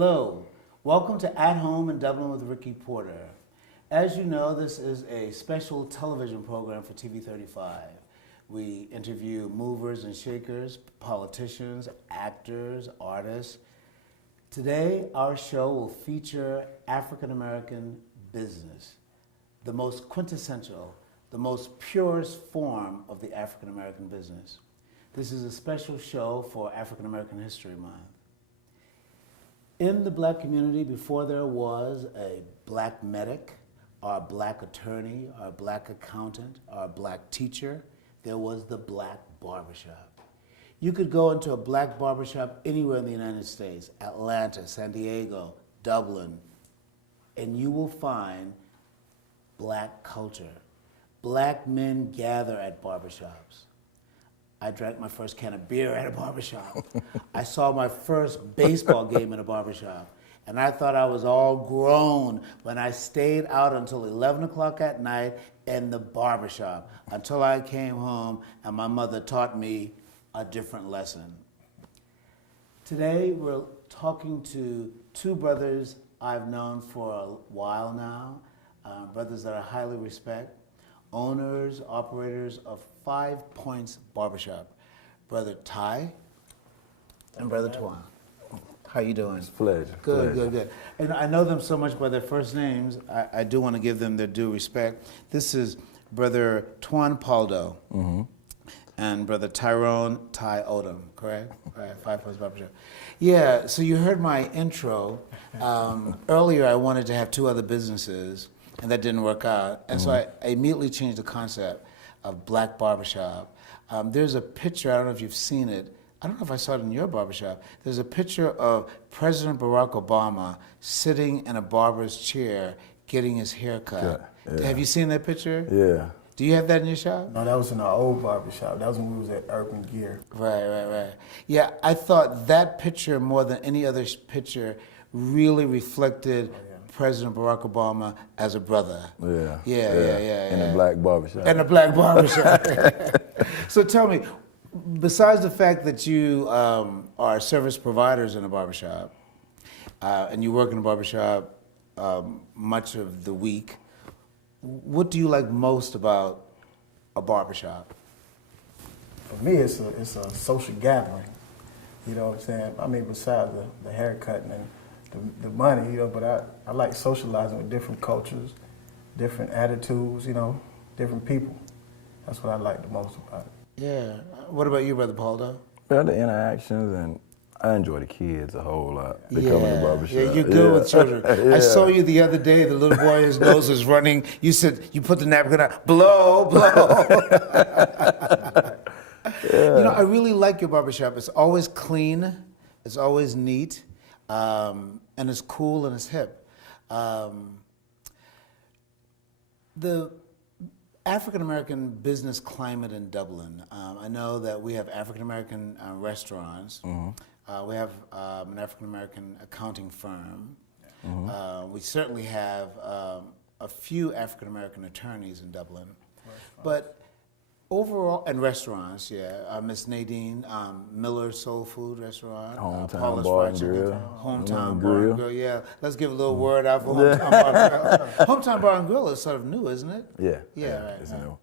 Hello, welcome to At Home in Dublin with Ricky Porter. As you know, this is a special television program for TV35. We interview movers and shakers, politicians, actors, artists. Today, our show will feature African American business, the most quintessential, the most purest form of the African American business. This is a special show for African American History Month. In the black community, before there was a black medic, or a black attorney, or a black accountant, or a black teacher, there was the black barbershop. You could go into a black barbershop anywhere in the United States, Atlanta, San Diego, Dublin, and you will find black culture. Black men gather at barbershops. I drank my first can of beer at a barbershop. I saw my first baseball game in a barbershop. And I thought I was all grown when I stayed out until 11 o'clock at night in the barbershop until I came home and my mother taught me a different lesson. Today we're talking to two brothers I've known for a while now, brothers that I highly respect, owners, operators of 5 Points Barbershop, Brother Ty and Brother Twan. How you doing? It's a pleasure. Good, good, good. And I know them so much by their first names. I do want to give them their due respect. This is Brother Twan Paldo and Brother Tyrone Ty Odom, correct? Right, 5 Points Barbershop. Yeah, so you heard my intro. Earlier I wanted to have 2 other businesses, and that didn't work out. And so I immediately changed the concept of black barbershop. There's a picture, I don't know if you've seen it, I don't know if I saw it in your barbershop. There's a picture of President Barack Obama sitting in a barber's chair getting his hair cut. Yeah. Have you seen that picture? Yeah. Do you have that in your shop? No, that was in our old barbershop. That was when we was at Urban Gear. Right. Yeah, I thought that picture more than any other picture really reflected President Barack Obama as a brother. Yeah. In a black barbershop. In a black barbershop. So tell me, besides the fact that you are service providers in a barbershop, and you work in a barbershop much of the week, what do you like most about a barbershop? For me, it's a social gathering. You know what I'm saying? I mean, besides the haircutting and the money, you know, but I like socializing with different cultures, different attitudes, you know, different people. That's what I like the most about it. Yeah. What about you, Brother Paldo? Well, the interactions, and I enjoy the kids a whole lot. They come in the barbershop. Yeah, you're good with children. I saw you the other day, the little boy, his nose was running. You said, you put the napkin out, blow. You know, I really like your barbershop. It's always clean, it's always neat, and it's cool and it's hip. The African American business climate in Dublin. I know that we have African American restaurants. We have an African American accounting firm. We certainly have a few African American attorneys in Dublin. But overall, and restaurants, Miss Nadine, Miller Soul Food Restaurant, Hometown Bar and Grill. Hometown Bar and Grill, yeah. Let's give a little word out for Hometown Bar and Grill. Hometown Bar and Grill is sort of new, isn't it? Yeah, right. It's new.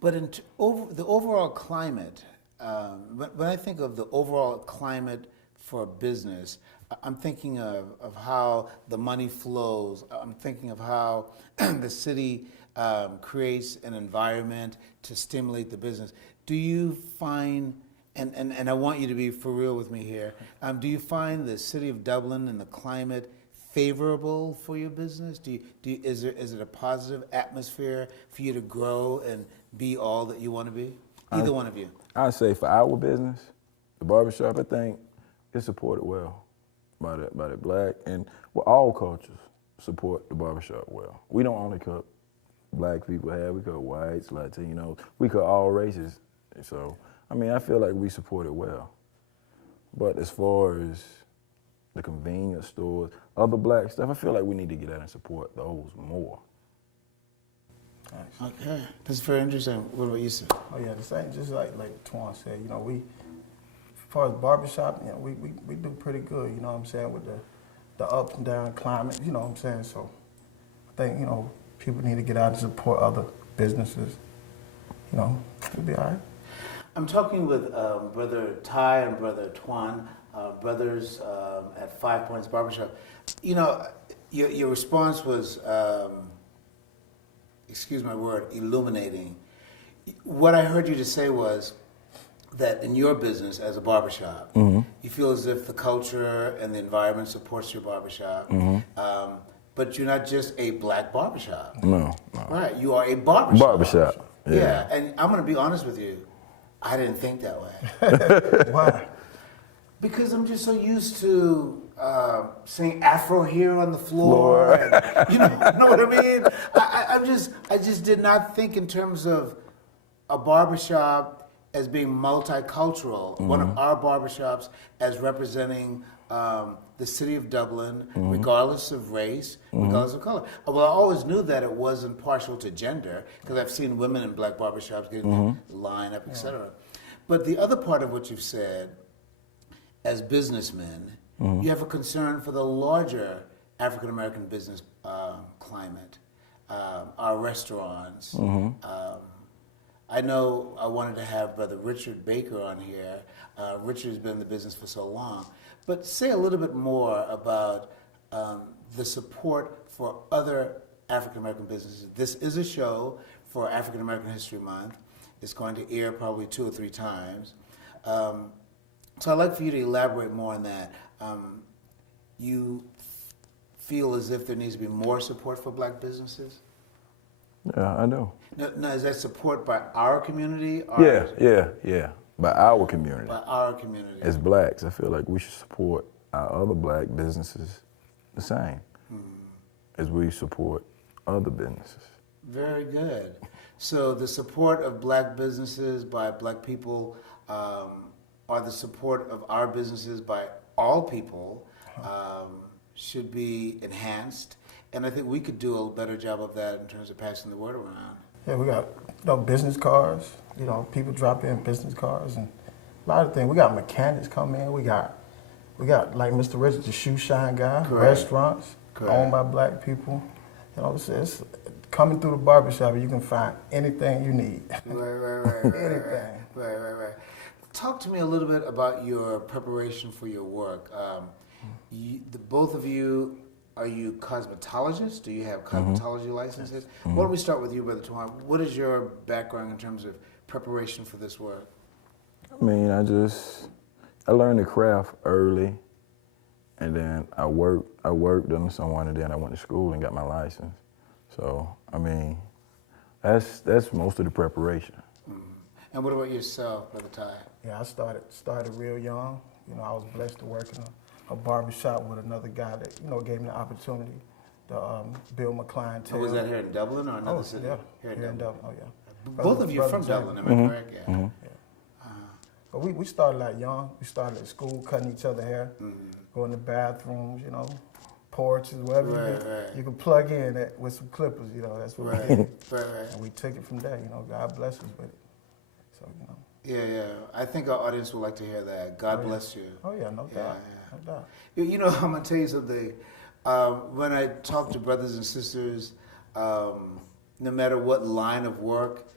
But the overall climate, when I think of the overall climate for business, I'm thinking of how the money flows. I'm thinking of how the city creates an environment to stimulate the business. Do you find, and I want you to be for real with me here, do you find the city of Dublin and the climate favorable for your business? Is it a positive atmosphere for you to grow and be all that you want to be? Either one of you. I say for our business, the barbershop, I think it's supported well by the black, and all cultures support the barbershop well. We don't only cut black people hair, we cut whites, Latinos, we cut all races. So, I mean, I feel like we support it well. But as far as the convenience stores, other black stuff, I feel like we need to get out and support those more. Okay, that's very interesting. What about you, sir? Oh yeah, the same. Just like Twan said, you know, far as barbershop, you know, we do pretty good, you know what I'm saying, with the up and down climate, you know what I'm saying? So I think, you know, people need to get out and support other businesses. You know, it'll be all right. I'm talking with Brother Ty and Brother Twan, brothers at 5 Points Barbershop. You know, your response was, excuse my word, illuminating. What I heard you to say was that in your business as a barbershop, you feel as if the culture and the environment supports your barbershop, but you're not just a black barbershop. No. Right, you are a barbershop. Barbershop. Yeah. And I'm going to be honest with you, I didn't think that way. Why? Because I'm just so used to seeing Afro hair on the floor. And, you know what I mean? I just did not think in terms of a barbershop as being multicultural. One of our barbershops as representing the city of Dublin, regardless of race, regardless of color. Well, I always knew that it wasn't partial to gender, because I've seen women in black barbershops getting line up, etc. But the other part of what you've said, as businessmen, you have a concern for the larger African American business climate, our restaurants. I know I wanted to have Brother Richard Baker on here. Richard's been in the business for so long. But say a little bit more about the support for other African American businesses. This is a show for African American History Month. It's going to air probably 2 or 3 times. So I'd like for you to elaborate more on that. You feel as if there needs to be more support for black businesses? Yeah, I do. Now, is that support by our community? Or Yeah. By our community. By our community. As blacks, I feel like we should support our other black businesses the same as we support other businesses. Very good. So the support of black businesses by black people, or the support of our businesses by all people, should be enhanced. And I think we could do a better job of that in terms of passing the word around. Yeah, we got business cards. You know, people drop in business cards and a lot of things. We got mechanics come in. We got like Mr. Richard, the shoe shine guy. Correct. Restaurants Correct. owned by black people. You know, it's coming through the barbershop. You can find anything you need. Right. Anything. Right. Talk to me a little bit about your preparation for your work. Both of you. Are you cosmetologists? Do you have cosmetology licenses? Why don't we start with you, Brother Twan? What is your background in terms of preparation for this work? I mean, I learned the craft early, and then I worked under someone, and then I went to school and got my license. So, I mean, that's most of the preparation. And what about yourself, Brother Ty? Yeah, I started real young. You know, I was blessed to work in a barbershop with another guy that, you know, gave me the opportunity to build my clientele. Was that here in Dublin or another city? Yeah, here in Dublin. Oh, yeah. Both of you are from Dublin, am I correct? Yeah. But we started out young. We started at school, cutting each other hair, going to bathrooms, you know, porches, wherever you can plug in with some clippers, you know, that's what we did. Right. And we took it from there, you know, God bless us with it. So, you know. Yeah. I think our audience would like to hear that. God bless you. Oh, yeah, no doubt. No doubt. You know, I'm going to tell you something. When I talk to brothers and sisters, no matter what line of work,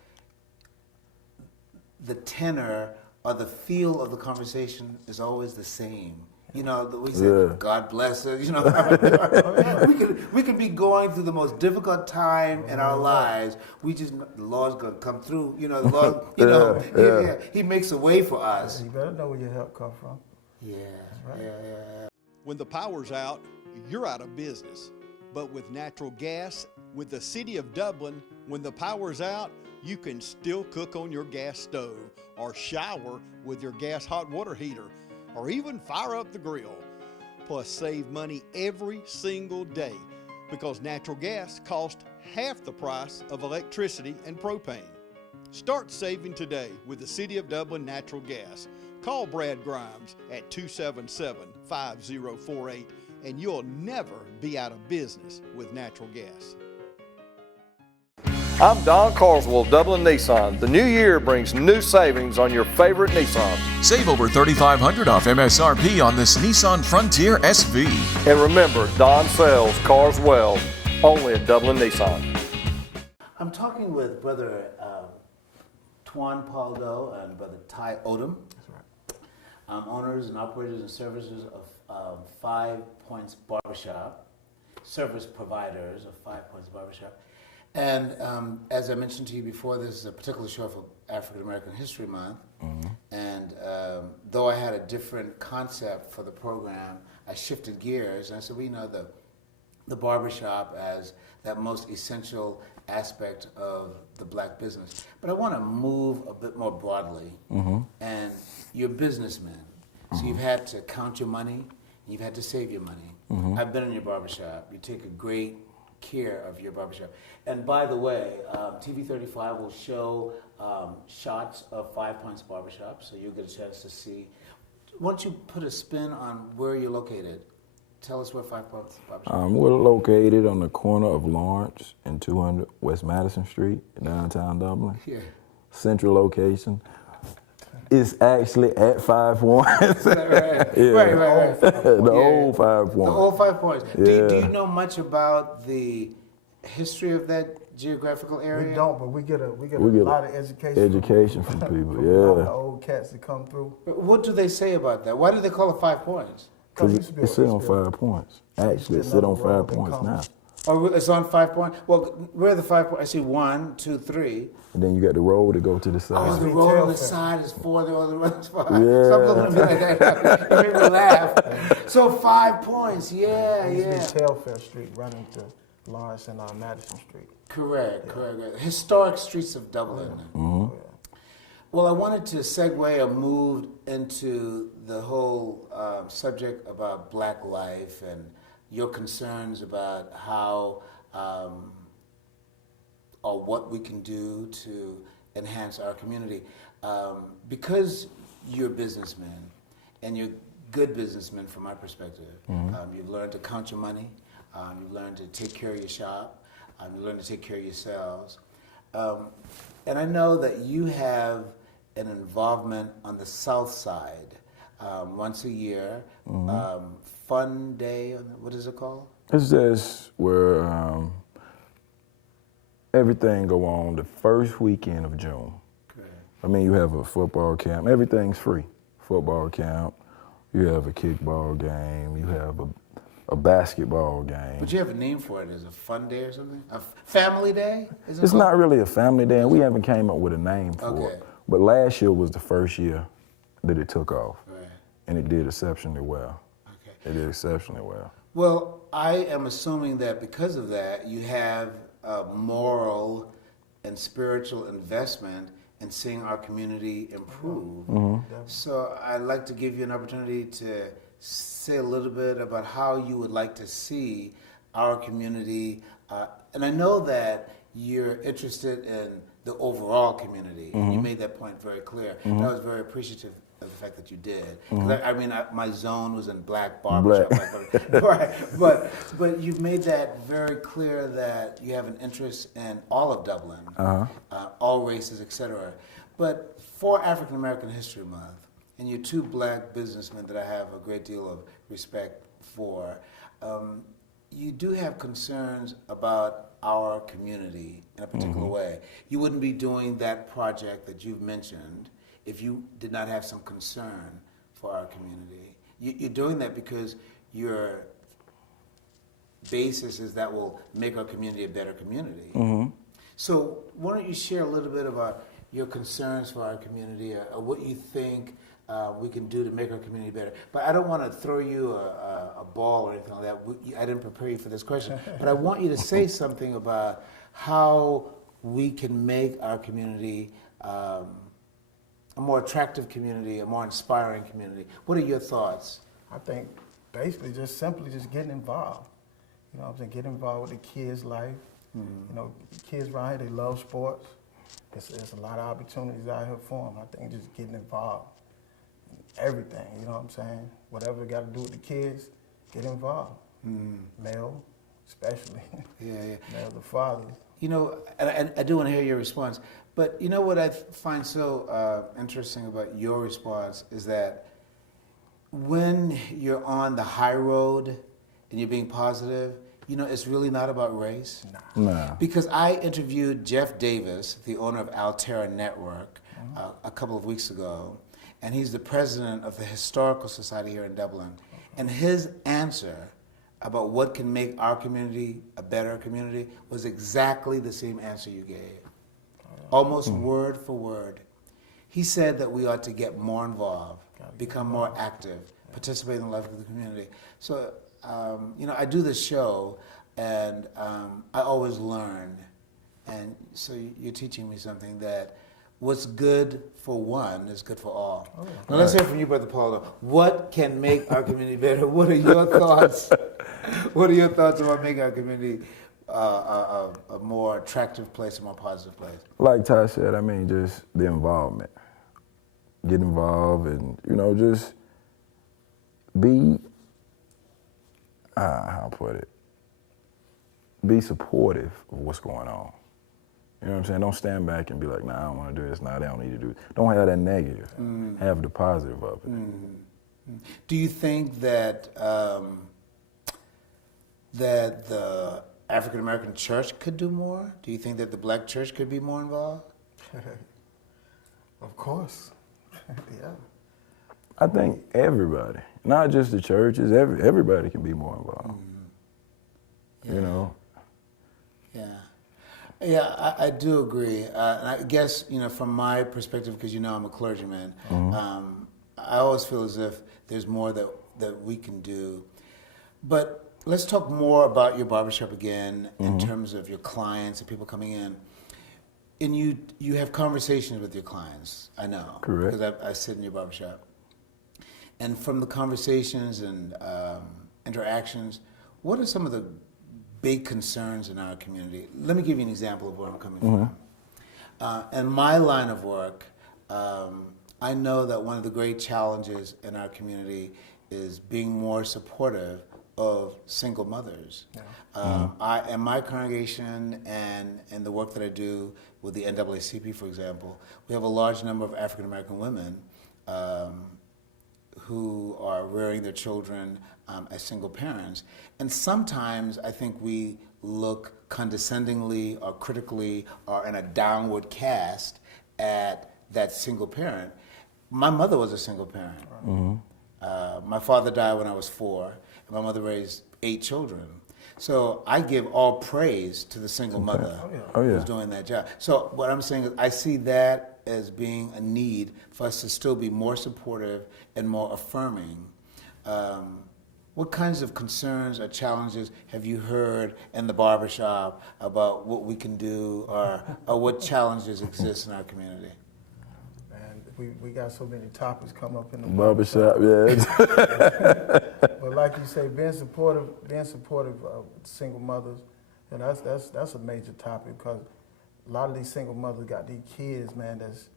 the tenor or the feel of the conversation is always the same. You know, we say, God bless us. You know, we could be going through the most difficult time in our lives. We just, the Lord's going to come through. You know, the Lord, you know, He makes a way for us. You better know where your help comes from. Yeah. When the power's out, you're out of business. But with natural gas, with the city of Dublin, when the power's out, you can still cook on your gas stove or shower with your gas hot water heater or even fire up the grill. Plus save money every single day because natural gas costs half the price of electricity and propane. Start saving today with the City of Dublin Natural Gas. Call Brad Grimes at 277-5048 and you'll never be out of business with natural gas. I'm Don Carswell of Dublin Nissan. The new year brings new savings on your favorite Nissans. Save over $3,500 off MSRP on this Nissan Frontier SV. And remember, Don sells cars well, only at Dublin Nissan. I'm talking with Brother Tuan Paldo and Brother Ty Odom. That's right. Owners and operators and services of 5 Points Barbershop, service providers of 5 Points Barbershop. And as I mentioned to you before, this is a particular show for African American History Month. Mm-hmm. And though I had a different concept for the program, I shifted gears and I said, well, you know, the barbershop as that most essential aspect of the black business. But I want to move a bit more broadly. Mm-hmm. And you're businessmen. Mm-hmm. So you've had to count your money, you've had to save your money. Mm-hmm. I've been in your barbershop. You take a great care of your barbershop. And by the way, TV 35 will show shots of 5 Points Barbershop, so you'll get a chance to see. Why don't you put a spin on where you're located? Tell us where 5 Points Barbershop is. We're located on the corner of Lawrence and 200 West Madison Street in downtown Dublin. Yeah. Central location. It's actually at 5 Points. Right. Yeah. Right. The old 5 Points. The old 5 Points. Yeah. Do you know much about the history of that geographical area? We don't, but we get a lot of education. From people, from yeah. a lot of the old cats that come through. What do they say about that? Why do they call it 5 Points? Because it sit on 5 Points. Actually, it sit on 5 Points now. Oh, it's on 5 Points? Well, where are the 5 points? I see 1, 2, 3. And then you got the road to go to the side. Oh, the road on the side is 4, the other one is 5. Yeah. Stop looking at me like that. You made me laugh. So 5 Points, yeah. Telfair Street running to Lawrence and Madison Street. Correct. Historic streets of Dublin. Mm-hmm. Well, I wanted to segue or move into the whole subject about black life and your concerns about how or what we can do to enhance our community. Because you're businessmen, and you're good businessmen from my perspective, you've learned to count your money, you've learned to take care of your shop, you've learned to take care of yourselves. And I know that you have an involvement on the south side once a year, Fun Day, what is it called? It's just where everything go on the first weekend of June. Correct. I mean, you have a football camp. Everything's free. Football camp. You have a kickball game. You have a basketball game. But you have a name for it. Is it a fun day or something? A family day? It's not really a family day, and we haven't came up with a name for it. But last year was the first year that it took off, and it did exceptionally well. It did exceptionally well. Well, I am assuming that because of that, you have a moral and spiritual investment in seeing our community improve. So I'd like to give you an opportunity to say a little bit about how you would like to see our community. And I know that you're interested in the overall community. And you made that point very clear. And I was very appreciative of the fact that you did. My zone was in black barbershop. Right. But you've made that very clear that you have an interest in all of Dublin, all races, etc. But for African American History Month, and you're two black businessmen that I have a great deal of respect for, you do have concerns about our community in a particular way. You wouldn't be doing that project that you've mentioned if you did not have some concern for our community. You're doing that because your basis is that will make our community a better community. So why don't you share a little bit about your concerns for our community, or what you think we can do to make our community better. But I don't want to throw you a ball or anything like that. I didn't prepare you for this question, but I want you to say something about how we can make our community a more attractive community, a more inspiring community. What are your thoughts? I think basically just simply just getting involved. You know what I'm saying? Get involved with the kids' life. You know, kids around here, they love sports. There's a lot of opportunities out here for them. I think just getting involved in everything, you know what I'm saying? Whatever got to do with the kids, get involved. Male, especially. Male, the fathers. You know, and I do want to hear your response. But you know what I find so interesting about your response is that when you're on the high road and you're being positive, you know, it's really not about race. Nah. Because I interviewed Jeff Davis, the owner of Altera Network, a couple of weeks ago, and he's the president of the Historical Society here in Dublin. And his answer about what can make our community a better community was exactly the same answer you gave, almost word for word. He said that we ought to get more involved, become more active, participate in the life of the community. So, you know, I do this show, and I always learn. And so you're teaching me something that what's good for one is good for all. Now let's hear from you, Brother Paulo. What can make our community better? What are your thoughts? What are your thoughts about making our community a more attractive place, a more positive place? Like Ty said, I mean, just the involvement. Get involved and, you know, just be, how to put it, be supportive of what's going on. You know what I'm saying? Don't stand back and be like, nah, I don't want to do this. Nah, they don't need to do it. Don't have that negative. Have the positive of it. Do you think that that the African American church could do more? Do you think that the black church could be more involved? Of course. Yeah. I think everybody, not just the churches, everybody can be more involved. Yeah. You know? Yeah. Yeah, I do agree. And I guess, you know, from my perspective, because you know I'm a clergyman, I always feel as if there's more that we can do. But let's talk more about your barbershop again in terms of your clients and people coming in. And you have conversations with your clients, I know. Correct. Because I sit in your barbershop. And from the conversations and interactions, what are some of the big concerns in our community? Let me give you an example of where I'm coming from. In my line of work, I know that one of the great challenges in our community is being more supportive of single mothers. In my congregation and in the work that I do with the NAACP, for example, we have a large number of African American women who are rearing their children as single parents. And sometimes I think we look condescendingly or critically or in a downward cast at that single parent. My mother was a single parent. My father died when I was 4, and my mother raised 8 children. So I give all praise to the single mother who's doing that job. So what I'm saying is I see that as being a need for us to still be more supportive and more affirming. What kinds of concerns or challenges have you heard in the barbershop about what we can do or what challenges exist in our community? We got so many topics come up in the Barbershop, yeah. But like you say, being supportive of single mothers, and that's a major topic because a lot of these single mothers got these kids, man, that's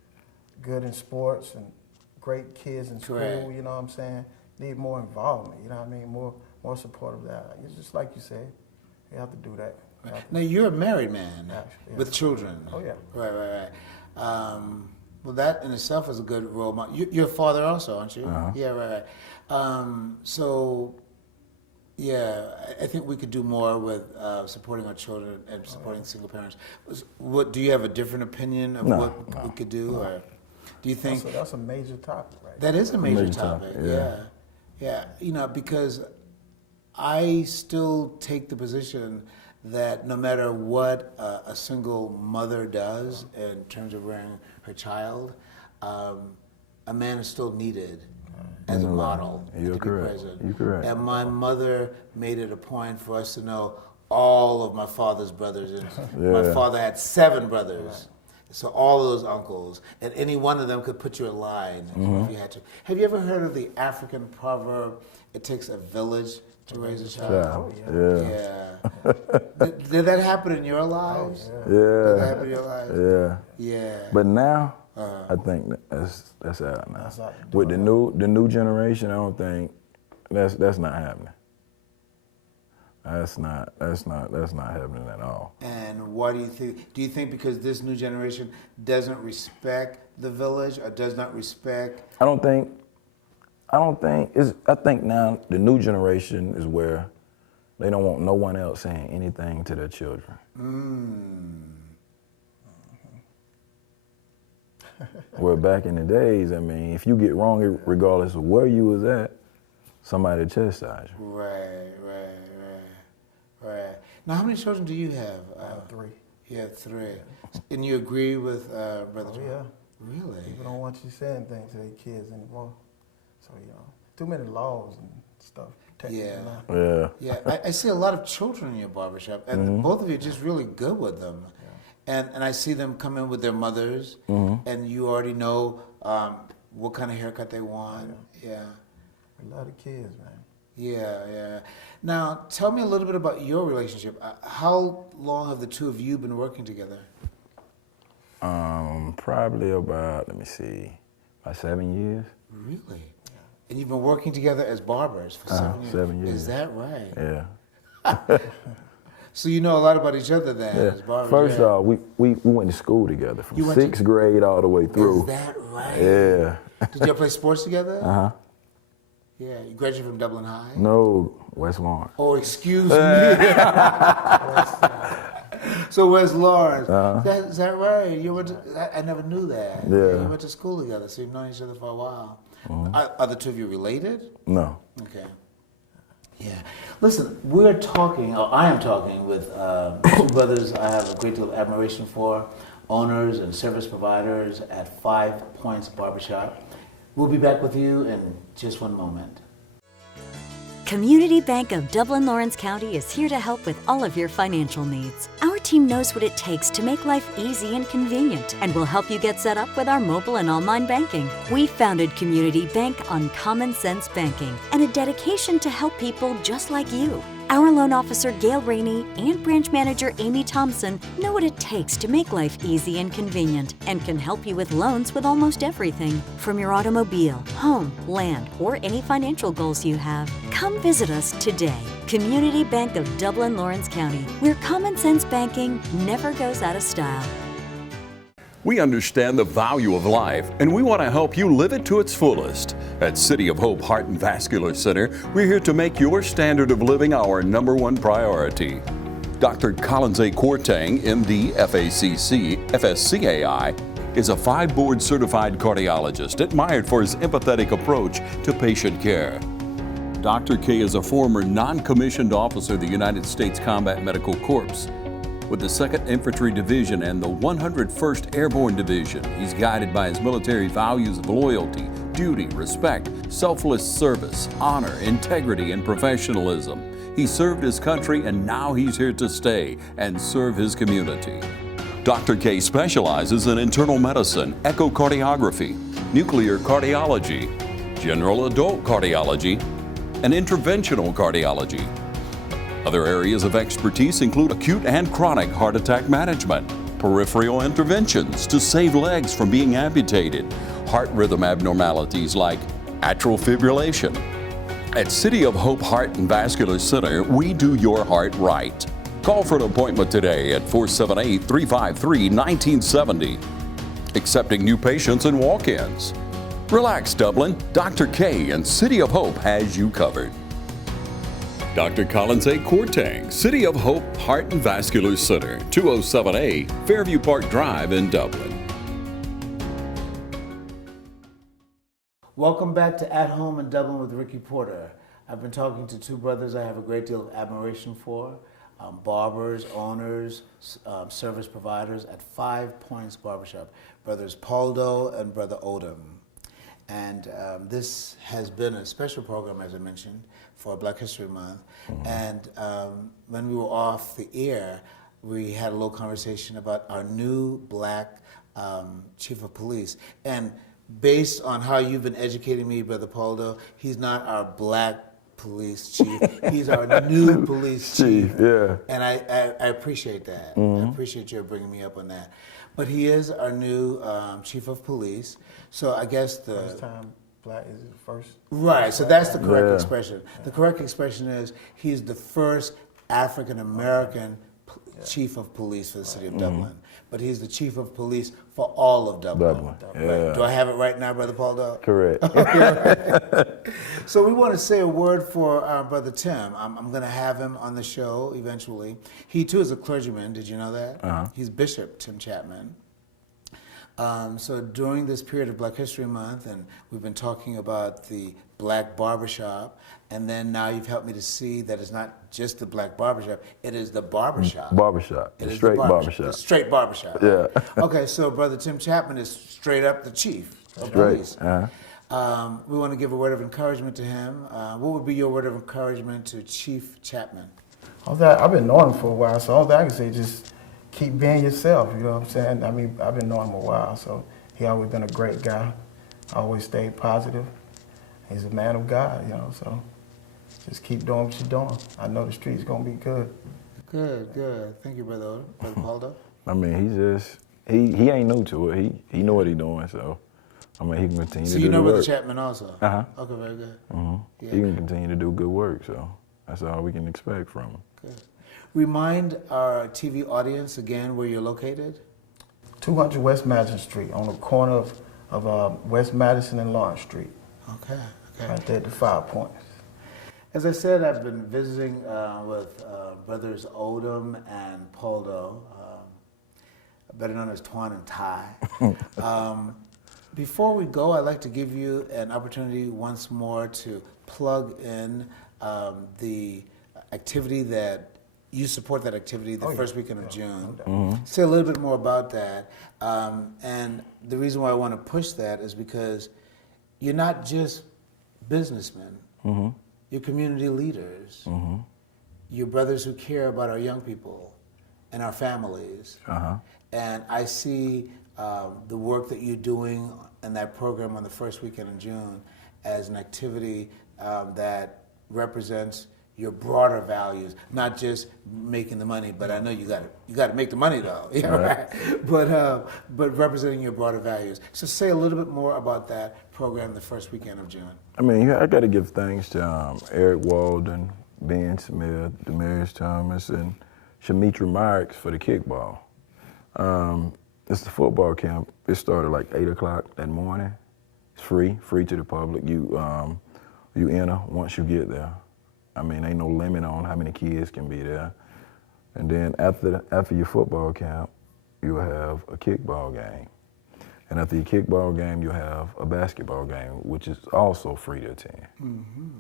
good in sports and great kids in school. Correct. You know what I'm saying? Need more involvement. You know what I mean? More support of that. It's just like you said, you have to do that. Now you're a married man Yeah. with children. Oh yeah. Right. Well, that in itself is a good role model. You're a father also, aren't you? Yeah, right. So, yeah, I think we could do more with supporting our children and supporting single parents. What do you have a different opinion of what we could do, or do you think That's a major topic, right? that is a major topic? Yeah. You know, because I still take the position that no matter what a single mother does in terms of rearing her child, a man is still needed as a model. You're correct. You're correct. And my mother made it a point for us to know all of my father's brothers. And my father had 7 brothers. So all of those uncles, and any one of them could put you in line if you had to. Have you ever heard of the African proverb, it takes a village to raise a child? Did that happen in your lives? Did that happen in your lives? Yeah. But now, I think that's out now. With the new generation, I don't think that's not happening. That's not happening at all. And why do you think? Do you think because this new generation doesn't respect the village or does not respect? I think now the new generation is where they don't want no one else saying anything to their children. Where back in the days, I mean, if you get wrong, regardless of where you was at, somebody chastise you. Right. Now, how many children do you have? I have 3. You have 3. And you agree with Brother John? Yeah. Really? People don't want you saying things to their kids anymore. So, too many laws and stuff. Yeah. Yeah, I see a lot of children in your barbershop, and both of you are just really good with them. Yeah. And I see them come in with their mothers, and you already know what kind of haircut they want. Yeah. A lot of kids, man. Yeah. Now, tell me a little bit about your relationship. How long have the two of you been working together? Probably about, about 7 years. Really? Yeah. And you've been working together as barbers for 7 years? 7 years. Is that right? Yeah. So you know a lot about each other then, as barbers? First off, we went to school together from 6th grade all the way through. Is that right? Yeah. Did y'all play sports together? Uh-huh. Yeah, you graduated from Dublin High? No, West Lawrence. Oh, excuse me. So West Lawrence. Is that right? You went to, I never knew that. Yeah. You went to school together, so you've known each other for a while. Are the two of you related? No. Okay. Yeah. Listen, I am talking with two brothers I have a great deal of admiration for, owners and service providers at 5 Points Barbershop. We'll be back with you in just one moment. Community Bank of Dublin Lawrence County is here to help with all of your financial needs. Our team knows what it takes to make life easy and convenient and will help you get set up with our mobile and online banking. We founded Community Bank on common sense banking and a dedication to help people just like you. Our loan officer Gail Rainey and branch manager Amy Thompson know what it takes to make life easy and convenient and can help you with loans with almost everything, from your automobile, home, land, or any financial goals you have. Come visit us today. Community Bank of Dublin Lawrence County, where common sense banking never goes out of style. We understand the value of life, and we want to help you live it to its fullest. At City of Hope Heart and Vascular Center, we're here to make your standard of living our #1 priority. Dr. Collins A. Quartang, MD, FACC, FSCAI, is a 5-board certified cardiologist admired for his empathetic approach to patient care. Dr. K is a former non-commissioned officer of the United States Combat Medical Corps. With the 2nd Infantry Division and the 101st Airborne Division, he's guided by his military values of loyalty, duty, respect, selfless service, honor, integrity, and professionalism. He served his country and now he's here to stay and serve his community. Dr. K specializes in internal medicine, echocardiography, nuclear cardiology, general adult cardiology, and interventional cardiology. Other areas of expertise include acute and chronic heart attack management, peripheral interventions to save legs from being amputated, heart rhythm abnormalities like atrial fibrillation. At City of Hope Heart and Vascular Center, we do your heart right. Call for an appointment today at 478-353-1970. Accepting new patients and walk-ins. Relax, Dublin. Dr. K and City of Hope has you covered. Dr. Collins A. Quartang, City of Hope Heart and Vascular Center, 207A, Fairview Park Drive in Dublin. Welcome back to At Home in Dublin with Ricky Porter. I've been talking to two brothers I have a great deal of admiration for, barbers, owners, service providers at 5 Points Barbershop, Brothers Poldo and Brother Odom. And this has been a special program, as I mentioned, for Black History Month. And when we were off the air, we had a little conversation about our new black chief of police. And based on how you've been educating me, Brother Poldo, he's not our black police chief. He's our new police chief. Yeah. And I appreciate that. I appreciate your bringing me up on that. But he is our new chief of police. So I guess the First time black is the first. right. So that's the correct expression. The correct expression is he's the first African American chief of police for the city of Dublin, but he's the chief of police for all of Dublin. Yeah. Right. Do I have it right now, Brother Paul? Correct. So we want to say a word for Brother Tim. I'm going to have him on the show eventually. He too is a clergyman. Did you know that? He's Bishop Tim Chapman. So during this period of Black History Month, and we've been talking about the Black Barbershop, and then now you've helped me to see that it's not just the Black Barbershop, it is the barbershop. Barbershop. It is Straight the barbershop. The straight barbershop. Yeah. Okay, so Brother Tim Chapman is straight up the chief of Straight. police. We want to give a word of encouragement to him. What would be your word of encouragement to Chief Chapman? I've been knowing him for a while, so all that I can say is just keep being yourself, you know what I'm saying? I mean, I've been knowing him a while, so he always been a great guy. Always stayed positive. He's a man of God, you know, so just keep doing what you're doing. I know the street's gonna be good. Good. Thank you, Brother Paldo. I mean, he ain't new to it. He know what he doing, so I mean, he can continue to do So you know the Brother work. Chapman also? Okay, very good. Yeah. He can continue to do good work, so that's all we can expect from him. Good. Remind our TV audience again where you're located. 200 West Madison Street, on the corner of West Madison and Lawrence Street. Okay. Right there at the 5 Points. As I said, I've been visiting with brothers Odom and Poldo, better known as Twan and Ty. Before we go, I'd like to give you an opportunity once more to plug in the activity that you support, that activity the first weekend of June. Say a little bit more about that. And the reason why I want to push that is because you're not just businessmen. You're community leaders. You're brothers who care about our young people and our families. And I see the work that you're doing in that program on the first weekend in June as an activity that represents your broader values, not just making the money, but I know you got to make the money though, right? But representing your broader values. So say a little bit more about that program the first weekend of June. I mean, I got to give thanks to Eric Walden, Ben Smith, Demarius Thomas, and Shamitra Marks for the kickball. It's the football camp. It started like 8 o'clock that morning. It's free to the public. You enter once you get there. I mean, ain't no limit on how many kids can be there. And then after your football camp, you have a kickball game. And after your kickball game, you have a basketball game, which is also free to attend. And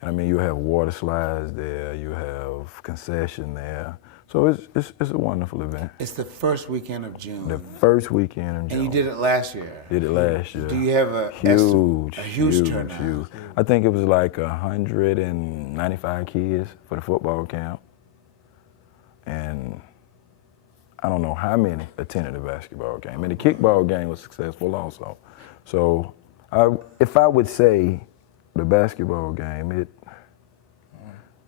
I mean, you have water slides there, you have concession there. So it's a wonderful event. It's the first weekend of June. The first weekend of June. And you did it last year. Did it last year. Do you have a huge turnout? Huge. I think it was like 195 kids for the football camp. And I don't know how many attended the basketball game. And the kickball game was successful also. So if I would say the basketball game,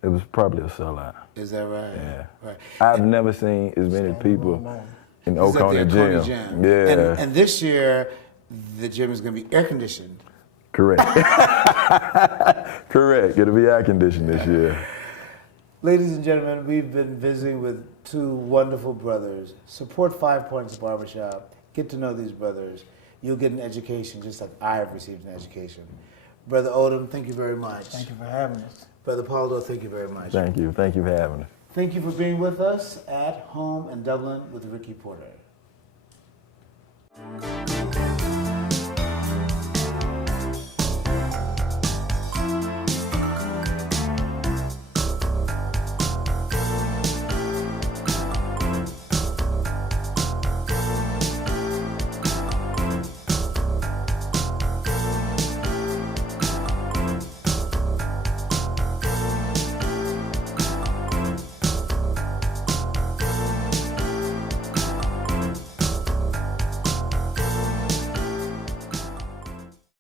it was probably a sellout. Is that right? Yeah. Right. I've never seen as many people in the Oconee gym. Yeah. And this year, the gym is going to be air conditioned. Correct. Correct. It'll be air conditioned this year. Ladies and gentlemen, we've been visiting with two wonderful brothers. Support 5 Points Barbershop. Get to know these brothers. You'll get an education just like I have received an education. Brother Odom, thank you very much. Thank you for having us. Brother Paldo, thank you very much. Thank you. Thank you for having us. Thank you for being with us at Home in Dublin with Ricky Porter.